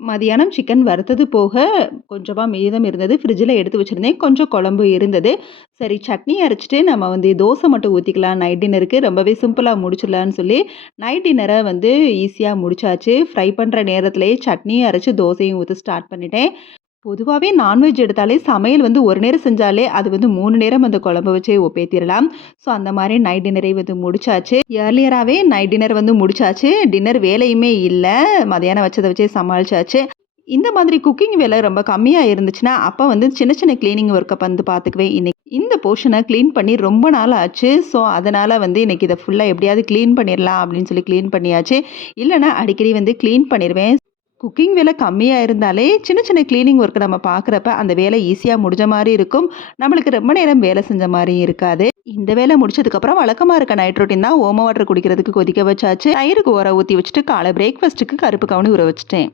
மதியானம் சிக்கன் வறுத்தது போக கொஞ்சமா மீதம் இருந்தது. ஃப்ரிட்ஜில எடுத்து வச்சிருந்தேன். கொஞ்சம் குழம்பு இருந்தது. சரி சட்னி அரைச்சுட்டு நம்ம தோசை மட்டும் ஊத்திக்கலாம் நைட் டின்னருக்கு. ரொம்பவே சிம்பிளா முடிச்சிடலான்னு சொல்லி, நைட் டின்னர ஈஸியா முடிச்சாச்சு. ஃப்ரை பண்ற நேரத்திலேயே சட்னியும் அரைச்சு தோசையும் ஊத்த ஸ்டார்ட் பண்ணிட்டேன். பொதுவாவே நான்வெஜ் எடுத்தாலே சமையல் ஒரு நேரம் செஞ்சாலே அது 3 நேரம் அந்த குழம்ப வச்சே ஒப்பேத்திரலாம். ஸோ அந்த மாரி நைட் டின்னரை முடிச்சாச்சு. ஏர்லியராவே நைட் டின்னர் முடிச்சாச்சு. டின்னர் வேலையுமே இல்ல. மதியானம் வச்சத வச்சே சமாளிச்சாச்சு. இந்த மாதிரி குக்கிங் வேலை ரொம்ப கம்மியா இருந்துச்சுன்னா, அப்ப சின்ன சின்ன கிளீனிங் ஒர்க்க பார்த்துக்குவேன். இன்னைக்கு இந்த போர்ஷன கிளீன் பண்ணி ரொம்ப நாள் ஆச்சு. ஸோ அதனால இன்னைக்கு இத ஃபுல்லா எப்படியாவது கிளீன் பண்ணிரலாம் அப்படின்னு சொல்லி கிளீன் பண்ணியாச்சு. இல்லன்னா அடிக்கடி கிளீன் பண்ணிருவேன். குக்கிங் வேலை கம்மியா இருந்தாலே, சின்ன சின்ன கிளீனிங் ஒர்க் நம்ம பார்க்குறப்ப, அந்த வேலை ஈஸியா முடிஞ்ச மாரி இருக்கும். நம்மளுக்கு ரொம்ப நேரம் வேலை செஞ்ச மாரியும் இருக்காது. இந்த வேலை முடிச்சதுக்கப்புறம் வழக்கமா இருக்க நைட் ரொட்டீன் தான் வாட்டர் குடிக்கிறதுக்கு கொதிக்க வச்சாச்சு. தயிருக்கு ஊற ஊத்தி வச்சுட்டு காலை பிரேக்ஃபாஸ்ட்டுக்கு கருப்பு கவுனி ஊற வச்சுட்டேன்.